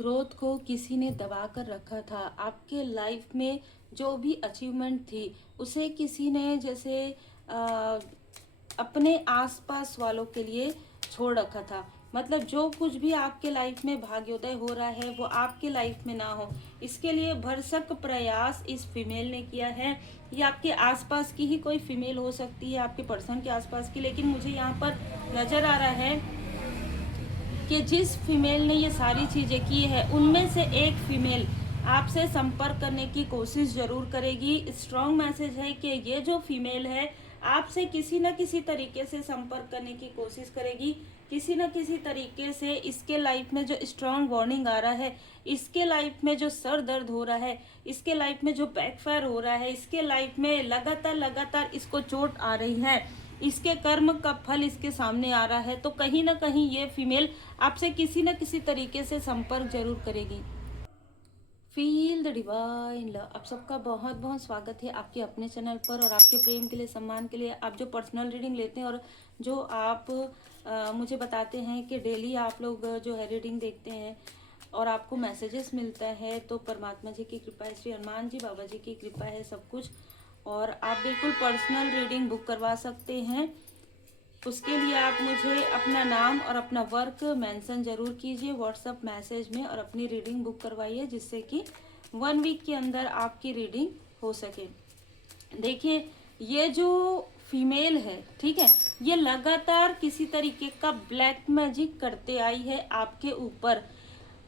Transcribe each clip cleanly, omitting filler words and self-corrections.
Growth को किसी ने दबा कर रखा था। आपके लाइफ में जो भी अचीवमेंट थी उसे किसी ने जैसे अ, अपने आसपास वालों के लिए छोड़ रखा था। मतलब जो कुछ भी आपके लाइफ में भाग्योदय हो रहा है वो आपके लाइफ में ना हो, इसके लिए भरसक प्रयास इस फीमेल ने किया है। ये आपके आसपास की ही कोई फीमेल हो सकती है, आपके पर्सन के आसपास की, लेकिन मुझे यहाँ पर नजर आ रहा है कि जिस फीमेल ने ये सारी चीज़ें की है उनमें से एक फीमेल आपसे संपर्क करने की कोशिश जरूर करेगी। स्ट्रॉन्ग मैसेज है कि ये जो फीमेल है आपसे किसी न किसी तरीके से संपर्क करने की कोशिश करेगी। किसी न किसी तरीके से इसके लाइफ में जो स्ट्रॉन्ग वार्निंग आ रहा है, इसके लाइफ में जो सर दर्द हो रहा है, इसके लाइफ में जो बैकफायर हो रहा है, इसके लाइफ में लगातार इसको चोट आ रही है, इसके कर्म का फल इसके सामने आ रहा है, तो कहीं ना कहीं ये फीमेल आपसे किसी न किसी तरीके से संपर्क जरूर करेगी। Feel the divine love. आप सबका बहुत बहुत स्वागत है आपके अपने चैनल पर, और आपके प्रेम के लिए, सम्मान के लिए, आप जो पर्सनल रीडिंग लेते हैं और जो आप मुझे बताते हैं कि डेली आप लोग जो है रीडिंग देखते हैं और आपको मैसेजेस मिलता है, तो परमात्मा जी की कृपा है, श्री हनुमान जी बाबा जी की कृपा है सब कुछ। और आप बिल्कुल पर्सनल रीडिंग बुक करवा सकते हैं। उसके लिए आप मुझे अपना नाम और अपना वर्क मेंशन जरूर कीजिए व्हाट्सएप मैसेज में, और अपनी रीडिंग बुक करवाइए जिससे कि 1 वीक के अंदर आपकी रीडिंग हो सके। देखिए, ये जो फीमेल है, ठीक है, ये लगातार किसी तरीके का ब्लैक मैजिक करते आई है आपके ऊपर।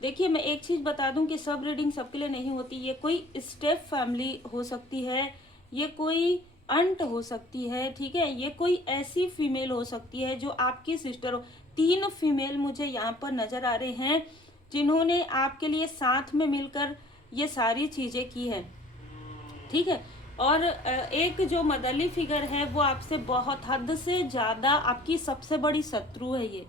देखिए, मैं एक चीज बता दूं कि सब रीडिंग सबके लिए नहीं होती। ये कोई स्टेप फैमिली हो सकती है, ये कोई अंट हो सकती है, ठीक है, ये कोई ऐसी फीमेल हो सकती है जो आपकी सिस्टर हो। 3 फीमेल मुझे यहाँ पर नजर आ रहे हैं जिन्होंने आपके लिए साथ में मिलकर ये सारी चीजें की है, ठीक है। और एक जो मदरली फिगर है वो आपसे बहुत हद से ज्यादा आपकी सबसे बड़ी शत्रु है। ये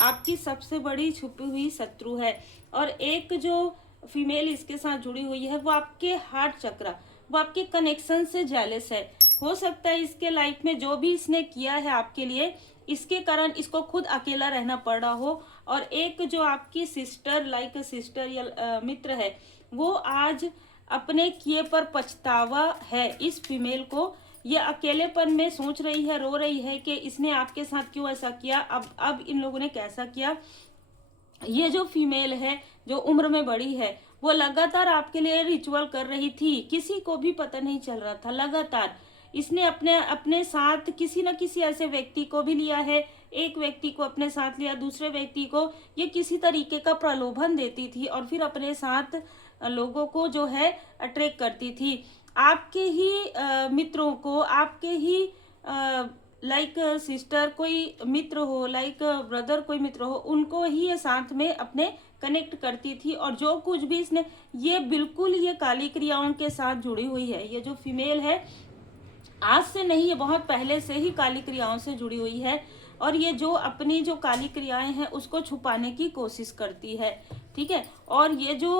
आपकी सबसे बड़ी छुपी हुई शत्रु है। और एक जो फीमेल इसके साथ जुड़ी हुई है वो आपके हार्ट चक्र, वो आपके कनेक्शन से जेलस है। हो सकता है इसके लाइफ में जो भी इसने किया है आपके लिए, इसके कारण इसको खुद अकेला रहना पड़ रहा हो। और एक जो आपकी सिस्टर, लाइक सिस्टर या मित्र है, वो आज अपने किए पर पछतावा है इस फीमेल को। ये अकेलेपन में सोच रही है, रो रही है कि इसने आपके साथ क्यों ऐसा किया, अब इन लोगों ने कैसा किया। ये जो फीमेल है जो उम्र में बड़ी है, वो लगातार आपके लिए रिचुअल कर रही थी, किसी को भी पता नहीं चल रहा था। लगातार इसने अपने अपने साथ किसी न किसी ऐसे व्यक्ति को भी लिया है। एक व्यक्ति को अपने साथ लिया, दूसरे व्यक्ति को ये किसी तरीके का प्रलोभन देती थी और फिर अपने साथ लोगों को जो है अट्रैक्ट करती थी। आपके ही मित्रों को, आपके ही लाइक सिस्टर कोई मित्र हो, लाइक ब्रदर कोई मित्र हो, उनको ही ये साथ में अपने कनेक्ट करती थी। और जो कुछ भी इसने, ये बिल्कुल ये काली क्रियाओं के साथ जुड़ी हुई है। ये जो फीमेल है आज से नहीं, ये बहुत पहले से ही काली क्रियाओं से जुड़ी हुई है। और ये जो अपनी जो काली क्रियाएं हैं उसको छुपाने की कोशिश करती है, ठीक है। और ये जो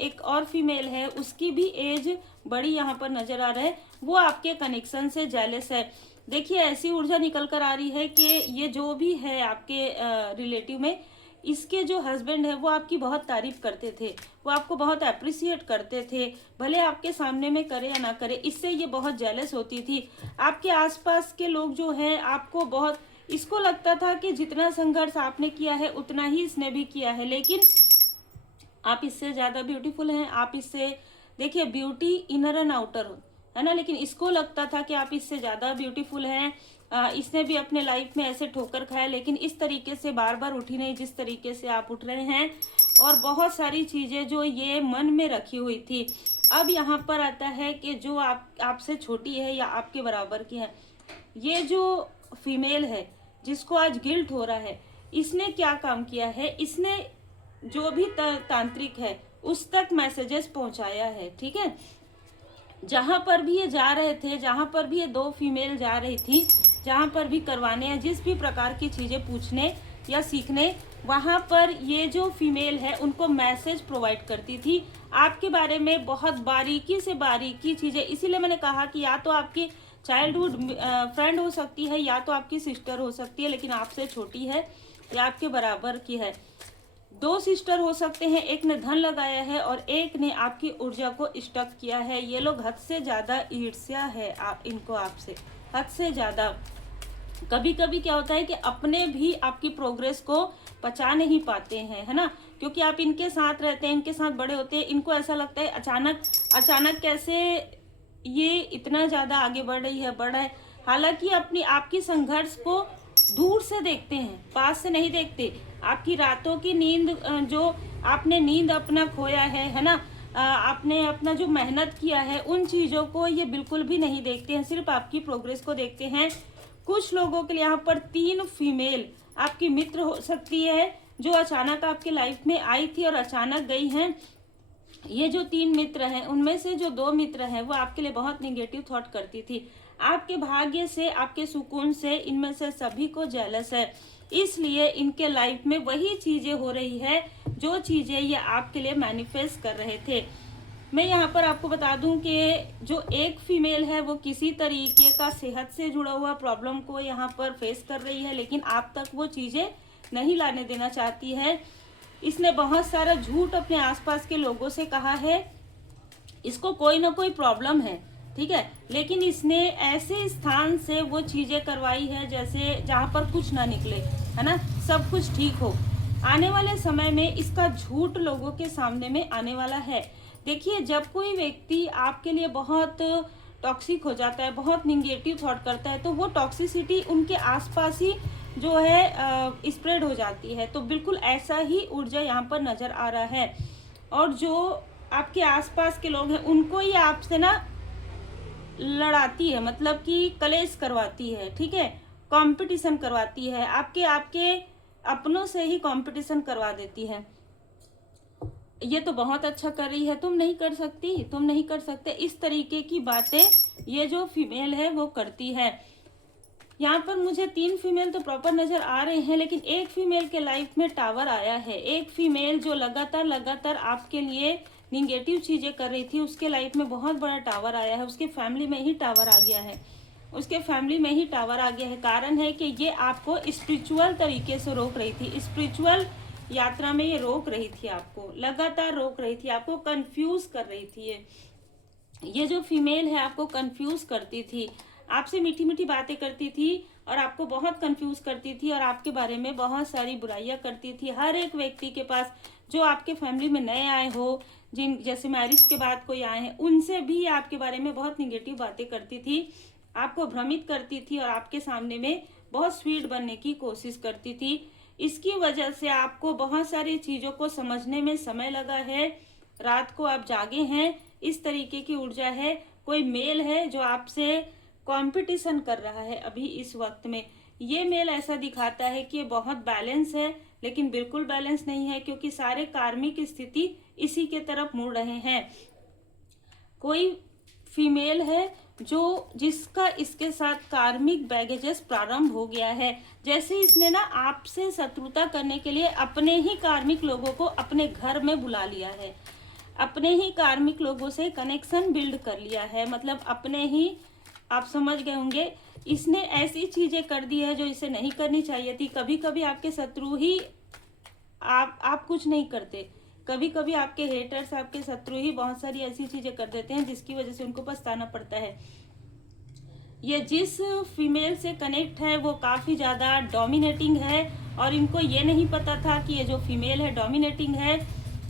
एक और फीमेल है उसकी भी एज बड़ी यहाँ पर नजर आ रहा है, वो आपके कनेक्शन से जेलस है। देखिए, ऐसी ऊर्जा निकल कर आ रही है कि ये जो भी है आपके रिलेटिव में, इसके जो हस्बैंड है वो आपकी बहुत तारीफ करते थे, वो आपको बहुत अप्रिसिएट करते थे, भले आपके सामने में करे या ना करे, इससे ये बहुत जेलस होती थी। आपके आसपास के लोग जो हैं आपको बहुत, इसको लगता था कि जितना संघर्ष आपने किया है उतना ही इसने भी किया है, लेकिन आप इससे ज्यादा ब्यूटीफुल हैं। आप इससे, देखिए, ब्यूटी इनर एंड आउटर है ना, लेकिन इसको लगता था कि आप इससे ज्यादा ब्यूटीफुल हैं। इसने भी अपने लाइफ में ऐसे ठोकर खाया, लेकिन इस तरीके से बार बार उठी नहीं जिस तरीके से आप उठ रहे हैं। और बहुत सारी चीजें जो ये मन में रखी हुई थी, अब यहाँ पर आता है कि जो आपसे छोटी है या आपके बराबर की है, ये जो फीमेल है जिसको आज गिल्ट हो रहा है, इसने क्या काम किया है, इसने जो भी तांत्रिक है उस तक मैसेजेस पहुंचाया है, ठीक है। जहां पर भी ये जा रहे थे, जहां पर भी ये 2 फीमेल जा रही थी, जहां पर भी करवाने या जिस भी प्रकार की चीजें पूछने या सीखने, वहां पर ये जो फीमेल है उनको मैसेज प्रोवाइड करती थी आपके बारे में, बहुत बारीकी से बारीकी चीजें। इसीलिए मैंने कहा कि या तो आपकी चाइल्डहुड फ्रेंड हो सकती है, या तो आपकी सिस्टर हो सकती है, लेकिन आपसे छोटी है या आपके बराबर की है। दो सिस्टर हो सकते हैं, एक ने धन लगाया है और एक ने आपकी ऊर्जा को स्टक किया है। ये लोग हद से ज़्यादा ईर्ष्या है इनको आपसे, हद से ज़्यादा। कभी कभी क्या होता है कि अपने भी आपकी प्रोग्रेस को पचा नहीं पाते हैं, है ना, क्योंकि आप इनके साथ रहते हैं, इनके साथ बड़े होते हैं। इनको ऐसा लगता है अचानक अचानक कैसे ये इतना ज़्यादा आगे बढ़ रहा है। हालांकि अपनी आपकी संघर्ष को दूर से देखते हैं, पास से नहीं देखते। आपकी रातों की नींद, जो आपने नींद अपना खोया है ना, आपने अपना जो मेहनत किया है, उन चीज़ों को ये बिल्कुल भी नहीं देखते हैं, सिर्फ आपकी प्रोग्रेस को देखते हैं। कुछ लोगों के लिए यहाँ पर 3 फीमेल आपकी मित्र हो सकती है, जो अचानक आपके लाइफ में आई थी और अचानक गई हैं। ये जो 3 मित्र हैं, उनमें से जो 2 मित्र हैं वो आपके लिए बहुत निगेटिव थॉट करती थी। आपके भाग्य से, आपके सुकून से इनमें से सभी को जेलस है, इसलिए इनके लाइफ में वही चीजें हो रही है जो चीजें ये आपके लिए मैनिफेस्ट कर रहे थे। मैं यहाँ पर आपको बता दूं कि जो एक फीमेल है वो किसी तरीके का सेहत से जुड़ा हुआ प्रॉब्लम को यहाँ पर फेस कर रही है, लेकिन आप तक वो चीजें नहीं लाने देना चाहती है। इसने बहुत सारा झूठ अपने आसपास के लोगों से कहा है, इसको कोई ना कोई प्रॉब्लम है, ठीक है, लेकिन इसने ऐसे स्थान से वो चीजें करवाई है जैसे जहाँ पर कुछ ना निकले, है ना, सब कुछ ठीक हो। आने वाले समय में इसका झूठ लोगों के सामने में आने वाला है। देखिए, जब कोई व्यक्ति आपके लिए बहुत टॉक्सिक हो जाता है, बहुत निगेटिव थॉट करता है, तो वो टॉक्सिसिटी उनके आसपास ही जो है स्प्रेड हो जाती है। तो बिल्कुल ऐसा ही ऊर्जा यहाँ पर नजर आ रहा है। और जो आपके आसपास के लोग हैं उनको ही आपसे ना लड़ाती है, मतलब कि कलेश करवाती है, ठीक है, कंपटीशन करवाती है, आपके अपनों से ही कंपटीशन करवा देती है। ये तो बहुत अच्छा कर रही है, तुम नहीं कर सकती, तुम नहीं कर सकते, इस तरीके की बातें ये जो फीमेल है वो करती है। यहाँ पर मुझे 3 फीमेल तो प्रॉपर नजर आ रहे हैं, लेकिन एक फीमेल के लाइफ में टावर आया है। एक फीमेल जो लगातार आपके लिए निगेटिव चीजें कर रही थी, उसके लाइफ में बहुत बड़ा टावर आया है। उसके फैमिली में ही टावर आ गया है, उसके फैमिली में ही टावर आ गया है। कारण है कि ये आपको स्पिरिचुअल तरीके से रोक रही थी, स्पिरिचुअल यात्रा में ये रोक रही थी, आपको लगातार रोक रही थी, आपको कंफ्यूज कर रही थी। ये जो फीमेल है आपको कंफ्यूज करती थी, आपसे मीठी मीठी बातें करती थी और आपको बहुत कंफ्यूज करती थी और आपके बारे में बहुत सारी बुराइयां करती थी। हर एक व्यक्ति के पास जो आपके फैमिली में नए आए हो, जिन जैसे मैरिज के बाद कोई आए हैं, उनसे भी आपके बारे में बहुत निगेटिव बातें करती थी, आपको भ्रमित करती थी और आपके सामने में बहुत स्वीट बनने की कोशिश करती थी। इसकी वजह से आपको बहुत सारी चीजों को समझने में समय लगा है। रात को आप जागे हैं, इस तरीके की ऊर्जा है। कोई मेल है जो आपसे कंपटीशन कर रहा है अभी इस वक्त में। ये मेल ऐसा दिखाता है कि ये बहुत बैलेंस है, लेकिन बिल्कुल बैलेंस नहीं है, क्योंकि सारे कार्मिक स्थिति इसी के तरफ मुड़ रहे हैं। कोई फीमेल है जिसका इसके साथ कार्मिक बैगेजेस प्रारंभ हो गया है। जैसे इसने ना आपसे शत्रुता करने के लिए अपने ही कार्मिक लोगों को अपने घर में बुला लिया है, अपने ही कार्मिक लोगों से कनेक्शन बिल्ड कर लिया है, मतलब अपने ही, आप समझ गए होंगे। इसने ऐसी चीजें कर दी है जो इसे नहीं करनी चाहिए थी। कभी कभी आपके शत्रु ही आप कुछ नहीं करते, कभी कभी आपके हेटर्स, आपके शत्रु ही बहुत सारी ऐसी चीजें कर देते हैं जिसकी वजह से उनको पछताना पड़ता है। ये जिस फीमेल से कनेक्ट है वो काफी ज्यादा डोमिनेटिंग है और इनको ये नहीं पता था कि ये जो फीमेल है डोमिनेटिंग है,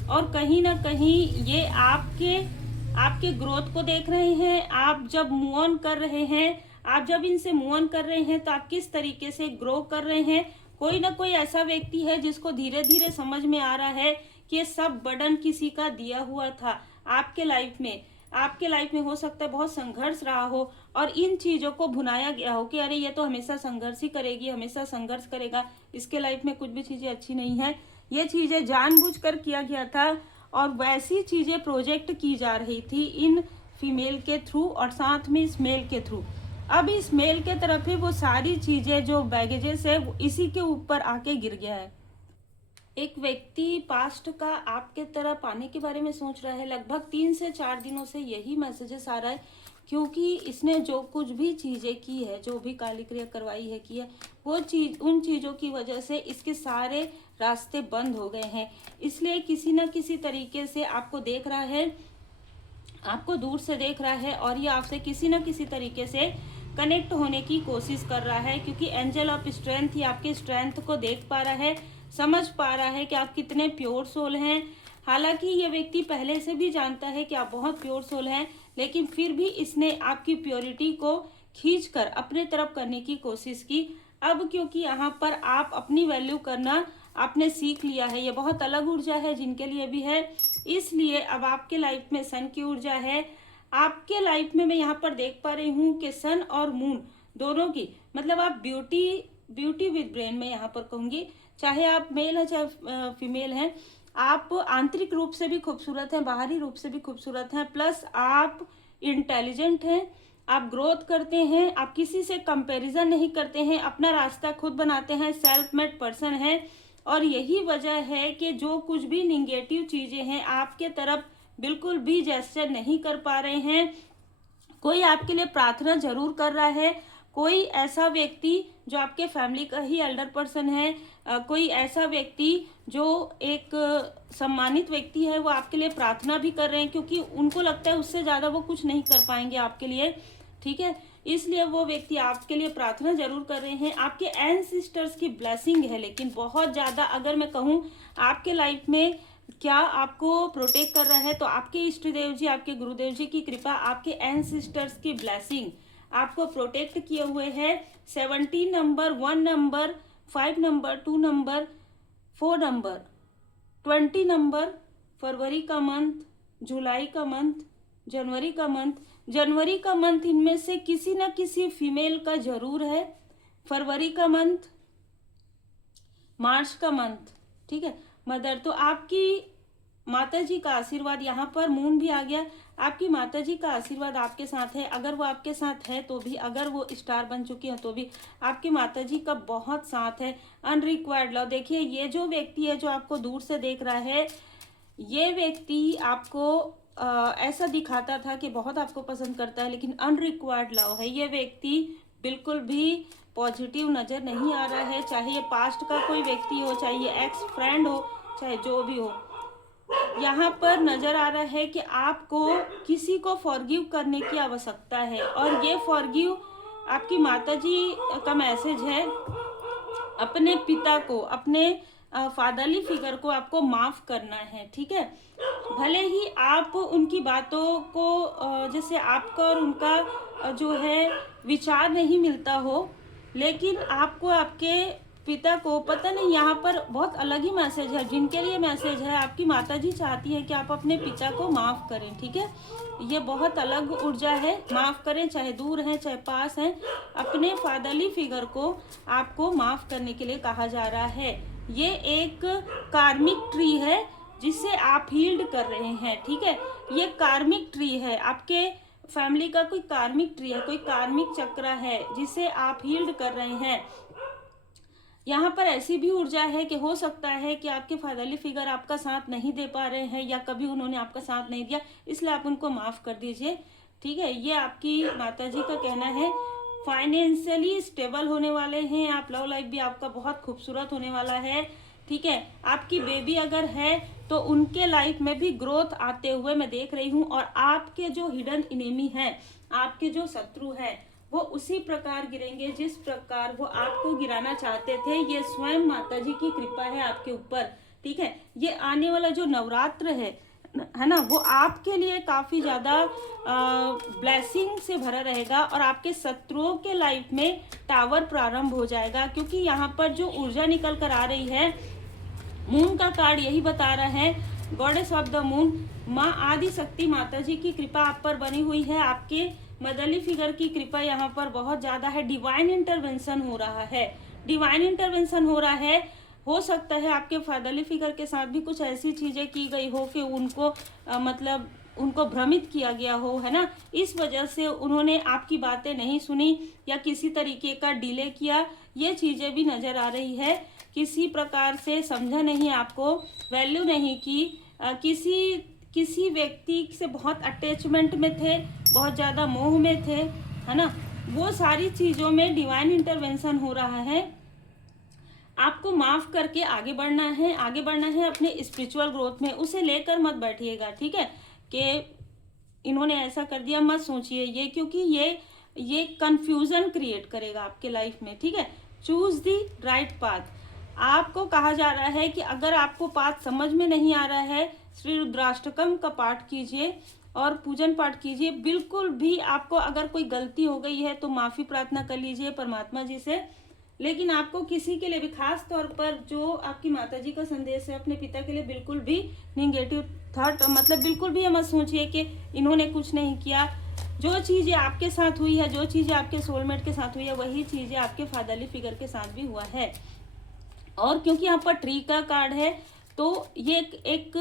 और कहीं ना कहीं ये आपके ग्रोथ को देख रहे हैं। आप जब मूव ऑन कर रहे हैं, आप जब इनसे मूव ऑन कर रहे हैं, तो आप किस तरीके से ग्रो कर रहे हैं। कोई ना कोई ऐसा व्यक्ति है जिसको धीरे धीरे समझ में आ रहा है कि ये सब बर्डन किसी का दिया हुआ था आपके लाइफ में हो सकता है बहुत संघर्ष रहा हो और इन चीजों को भुनाया गया हो कि अरे ये तो हमेशा संघर्ष ही करेगी, हमेशा संघर्ष करेगा, इसके लाइफ में कुछ भी चीजें अच्छी नहीं है। ये चीजें जानबूझकर किया गया था और वैसी चीजें प्रोजेक्ट की जा रही थी इन फीमेल के थ्रू और साथ में इस मेल के थ्रू। अब इस मेल के तरफ ही वो सारी चीजें जो बैगेजेस है इसी के ऊपर आके गिर गया है। एक व्यक्ति पास्ट का आपके तरफ आने के बारे में सोच रहा है। लगभग 3 से 4 दिनों से यही मैसेजेस आ रहा है, क्योंकि इसने जो कुछ भी चीजें की है, जो भी काली क्रिया करवाई है की है, वो चीज, उन चीजों की वजह से इसके सारे रास्ते बंद हो गए हैं, इसलिए किसी न किसी तरीके से आपको देख रहा है, आपको दूर से देख रहा है और ये आपसे किसी न किसी तरीके से कनेक्ट होने की कोशिश कर रहा है, क्योंकि एंजल ऑफ स्ट्रेंथ ही आपके स्ट्रेंथ को देख पा रहा है, समझ पा रहा है कि आप कितने प्योर सोल हैं। हालांकि ये व्यक्ति पहले से भी जानता है कि आप बहुत प्योर सोल हैं, लेकिन फिर भी इसने आपकी प्योरिटी को खींचकर अपने तरफ करने की कोशिश की। अब क्योंकि यहाँ पर आप अपनी वैल्यू करना आपने सीख लिया है, ये बहुत अलग ऊर्जा है जिनके लिए भी है, इसलिए अब आपके लाइफ में सन की ऊर्जा है। आपके लाइफ में मैं यहाँ पर देख पा रही हूँ कि सन और मून दोनों की, मतलब आप ब्यूटी विद ब्रेन में यहाँ पर कहूँगी, चाहे आप मेल है चाहे फीमेल हैं, आप आंतरिक रूप से भी खूबसूरत हैं, बाहरी रूप से भी खूबसूरत हैं, प्लस आप इंटेलिजेंट हैं, आप ग्रोथ करते हैं, आप किसी से कंपैरिजन नहीं करते हैं, अपना रास्ता खुद बनाते हैं, सेल्फ मेड पर्सन है। और यही वजह है कि जो कुछ भी निगेटिव चीजें हैं आपके तरफ बिल्कुल भी जेस्चर नहीं कर पा रहे हैं। कोई आपके लिए प्रार्थना जरूर कर रहा है, कोई ऐसा व्यक्ति जो आपके फैमिली का ही एल्डर पर्सन है, कोई ऐसा व्यक्ति जो एक सम्मानित व्यक्ति है, वो आपके लिए प्रार्थना भी कर रहे हैं, क्योंकि उनको लगता है उससे ज़्यादा वो कुछ नहीं कर पाएंगे आपके लिए, ठीक है, इसलिए वो व्यक्ति आपके लिए प्रार्थना जरूर कर रहे हैं। आपके एंसेस्टर्स की ब्लेसिंग है, लेकिन बहुत ज़्यादा अगर मैं कहूँ आपके लाइफ में क्या आपको प्रोटेक्ट कर रहा है, तो आपके इष्ट देव जी, आपके गुरुदेव जी की कृपा, आपके एंसेस्टर्स की ब्लेसिंग आपको प्रोटेक्ट किए हुए है। 17 number, 1 number, 5 number, 2 number, 4 number, 20 number, फरवरी का मंथ, जुलाई का मंथ, जनवरी का मंथ इनमें से किसी न किसी फीमेल का जरूर है। फरवरी का मंथ, मार्च का मंथ, ठीक है मदर, तो आपकी माता जी का आशीर्वाद, यहाँ पर मून भी आ गया, आपकी माता जी का आशीर्वाद आपके साथ है, अगर वो आपके साथ है तो भी, अगर वो स्टार बन चुकी है तो भी आपकी माता जी का बहुत साथ है। अनरिक्वायर्ड लव, देखिए ये जो व्यक्ति है जो आपको दूर से देख रहा है, ये व्यक्ति आपको ऐसा दिखाता था कि बहुत आपको पसंद करता है, लेकिन अनरिक्वायर्ड लव है। ये व्यक्ति बिल्कुल भी पॉजिटिव नजर नहीं आ रहा है, चाहे ये पास्ट का कोई व्यक्ति हो, चाहे ये एक्स फ्रेंड हो, चाहे जो भी हो, यहाँ पर नजर आ रहा है कि आपको किसी को फॉरगिव करने की आवश्यकता है, और ये फॉरगिव आपकी माताजी का मैसेज है। अपने पिता को, अपने फादरली फिगर को आपको माफ करना है, ठीक है, भले ही आप उनकी बातों को जैसे आपका और उनका जो है विचार नहीं मिलता हो, लेकिन आपको आपके पिता को, पता नहीं यहाँ पर बहुत अलग ही मैसेज है, जिनके लिए मैसेज है, आपकी माताजी चाहती है कि आप अपने पिता को माफ करें, ठीक है, ये बहुत अलग ऊर्जा है, माफ करें, चाहे दूर हैं चाहे पास हैं, अपने फादरली फिगर को आपको माफ करने के लिए कहा जा रहा है। ये एक कार्मिक ट्री है जिससे आप हील्ड कर रहे हैं, ठीक है, ये कार्मिक ट्री है, आपके फैमिली का कोई कार्मिक ट्री है, कोई कार्मिक चक्र है जिसे आप हील्ड कर रहे हैं। यहाँ पर ऐसी भी ऊर्जा है कि हो सकता है कि आपके फादरली फिगर आपका साथ नहीं दे पा रहे हैं, या कभी उन्होंने आपका साथ नहीं दिया, इसलिए आप उनको माफ कर दीजिए, ठीक है, ये आपकी माताजी का कहना है। फाइनेंशियली स्टेबल होने वाले हैं आप, लव लाइफ भी आपका बहुत खूबसूरत होने वाला है, ठीक है, आपकी बेबी अगर है तो उनके लाइफ में भी ग्रोथ आते हुए मैं देख रही हूँ, और आपके जो हिडन इनेमी है, आपके जो शत्रु है, वो उसी प्रकार गिरेंगे जिस प्रकार वो आपको गिराना चाहते थे। ये स्वयं माताजी की कृपा है आपके ऊपर, ठीक है, ये आने वाला जो नवरात्र है ना, वो आपके लिए काफी ज्यादा ब्लेसिंग से भरा रहेगा, और आपके शत्रुओं के लाइफ में टावर प्रारंभ हो जाएगा, क्योंकि यहाँ पर जो ऊर्जा निकल कर आ रही है, मून का कार्ड यही बता रहा है, गॉडेस ऑफ द मून, माँ आदि शक्ति माताजी की कृपा आप पर बनी हुई है, आपके मदरली फिगर की कृपा यहाँ पर बहुत ज्यादा है, डिवाइन इंटरवेंशन हो रहा है, डिवाइन इंटरवेंशन हो रहा है। हो सकता है आपके फादरली फिगर के साथ भी कुछ ऐसी चीजें की गई हो कि उनको मतलब उनको भ्रमित किया गया हो, है ना, इस वजह से उन्होंने आपकी बातें नहीं सुनी या किसी तरीके का डिले किया, ये चीजें भी नजर आ रही है। किसी प्रकार से समझा नहीं, आपको वैल्यू नहीं की, किसी व्यक्ति से बहुत अटैचमेंट में थे, बहुत ज़्यादा मोह में थे, है ना, वो सारी चीज़ों में डिवाइन इंटरवेंशन हो रहा है। आपको माफ करके आगे बढ़ना है, आगे बढ़ना है अपने स्पिरिचुअल ग्रोथ में। उसे लेकर मत बैठिएगा, ठीक है, कि इन्होंने ऐसा कर दिया, मत सोचिए ये, क्योंकि ये कंफ्यूजन क्रिएट करेगा आपके लाइफ में, ठीक है। चूज दी राइट पाथ। आपको कहा जा रहा है कि अगर आपको पाथ समझ में नहीं आ रहा है, श्री रुद्राष्टकम का पाठ कीजिए और पूजन पाठ कीजिए। बिल्कुल भी आपको अगर कोई गलती हो गई है तो माफी प्रार्थना कर लीजिए परमात्मा जी से। लेकिन आपको किसी के लिए भी, खास तौर पर जो आपकी माता जी का संदेश है, अपने पिता के लिए बिल्कुल भी निगेटिव थॉट, मतलब बिल्कुल भी मत सोचिए कि इन्होंने कुछ नहीं किया। जो चीजें आपके साथ हुई है, जो चीजें आपके सोलमेट के साथ हुई है, वही चीजें आपके फादरली फिगर के साथ भी हुआ है। और क्योंकि यहाँ पर ट्री का कार्ड है, तो ये एक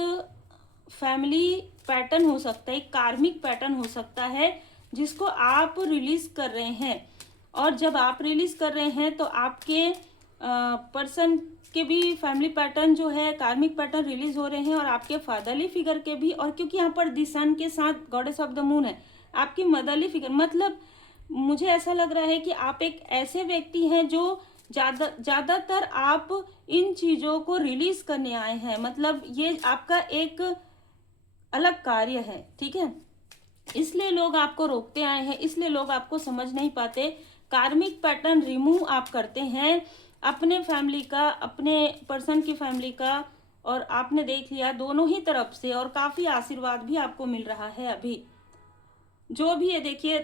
फैमिली पैटर्न हो सकता है, एक कार्मिक पैटर्न हो सकता है जिसको आप रिलीज कर रहे हैं। और जब आप रिलीज कर रहे हैं तो आपके पर्सन के भी फैमिली पैटर्न जो है, कार्मिक पैटर्न रिलीज हो रहे हैं, और आपके फादरली फिगर के भी। और क्योंकि यहाँ पर द सन के साथ गॉडेस ऑफ द मून है, आपकी मदरली फिगर, मतलब मुझे ऐसा लग रहा है कि आप एक ऐसे व्यक्ति हैं जो ज्यादातर आप इन चीजों को रिलीज करने आए हैं। मतलब ये आपका एक अलग कार्य है, ठीक है। इसलिए लोग आपको रोकते आए हैं, इसलिए लोग आपको समझ नहीं पाते। कार्मिक पैटर्न रिमूव आप करते हैं अपने फैमिली का, अपने पर्सन की फैमिली का, और आपने देख लिया दोनों ही तरफ से, और काफी आशीर्वाद भी आपको मिल रहा है अभी। जो भी है, देखिए,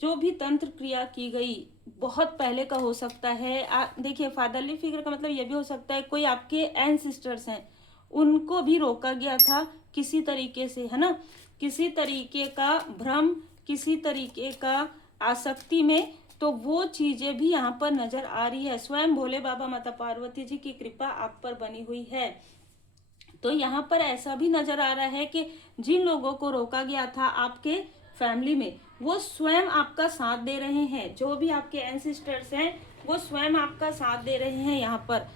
जो भी तंत्र क्रिया की गई बहुत पहले का हो सकता है। देखिए, फादरली फिगर का मतलब ये भी हो सकता है कोई आपके एंसेस्टर्स हैं, उनको भी रोका गया था किसी तरीके से, है ना, किसी तरीके का भ्रम, किसी तरीके का आसक्ति में। तो वो चीजें भी यहाँ पर नजर आ रही है। स्वयं भोले बाबा माता पार्वती जी की कृपा आप पर बनी हुई है। तो यहाँ पर ऐसा भी नजर आ रहा है कि जिन लोगों को रोका गया था आपके फैमिली में, वो स्वयं आपका साथ दे रहे हैं। जो भी आपके एंसेस्टर्स हैं, वो स्वयं आपका साथ दे रहे हैं। यहाँ पर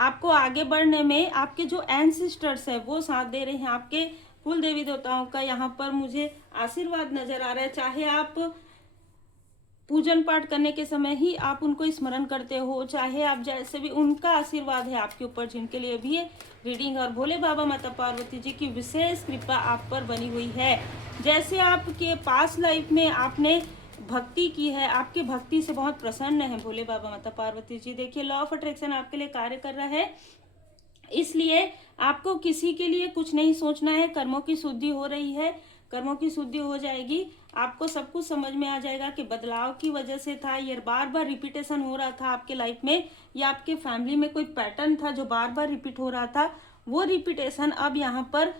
आपको आगे बढ़ने में आपके जो एंसेस्टर्स है वो साथ दे रहे हैं। आपके कुल देवी देवताओं का यहाँ पर मुझे आशीर्वाद नजर आ रहा है। चाहे आप पूजन पाठ करने के समय ही आप उनको स्मरण करते हो, चाहे आप जैसे भी, उनका आशीर्वाद है आपके ऊपर, जिनके लिए भी ये रीडिंग। और भोले बाबा माता पार्वती जी की विशेष कृपा आप पर बनी हुई है। जैसे आपके पास लाइफ में आपने भक्ति की है, आपके भक्ति से बहुत प्रसन्न है भोले बाबा माता पार्वती जी। देखिए, लॉ ऑफ अट्रैक्शन आपके लिए कार्य कर रहा है, इसलिए आपको किसी के लिए कुछ नहीं सोचना है। कर्मों की शुद्धि हो रही है, कर्मों की शुद्धि हो जाएगी। आपको सब कुछ समझ में आ जाएगा कि बदलाव की वजह से था, ये बार बार रिपीटेशन हो रहा था आपके लाइफ में, या आपके फैमिली में कोई पैटर्न था जो बार बार रिपीट हो रहा था। वो रिपीटेशन अब यहाँ पर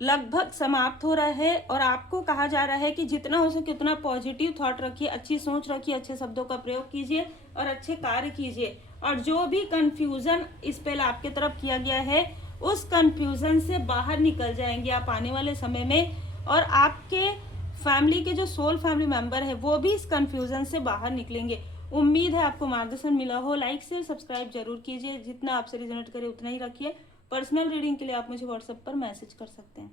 लगभग समाप्त हो रहा है। और आपको कहा जा रहा है कि जितना हो सके उतना पॉजिटिव थॉट रखिए, अच्छी सोच रखिए, अच्छे शब्दों का प्रयोग कीजिए और अच्छे कार्य कीजिए। और जो भी कंफ्यूजन इस पहले आपके तरफ किया गया है, उस कंफ्यूजन से बाहर निकल जाएंगे आप आने वाले समय में। और आपके फैमिली के जो सोल फैमिली मेंबर है वो भी इस कंफ्यूजन से बाहर निकलेंगे। उम्मीद है आपको मार्गदर्शन मिला हो। लाइक शेयर सब्सक्राइब जरूर कीजिए, जितना आपसे रिजोनेट करे उतना ही रखिए। पर्सनल रीडिंग के लिए आप मुझे व्हाट्सएप पर मैसेज कर सकते हैं।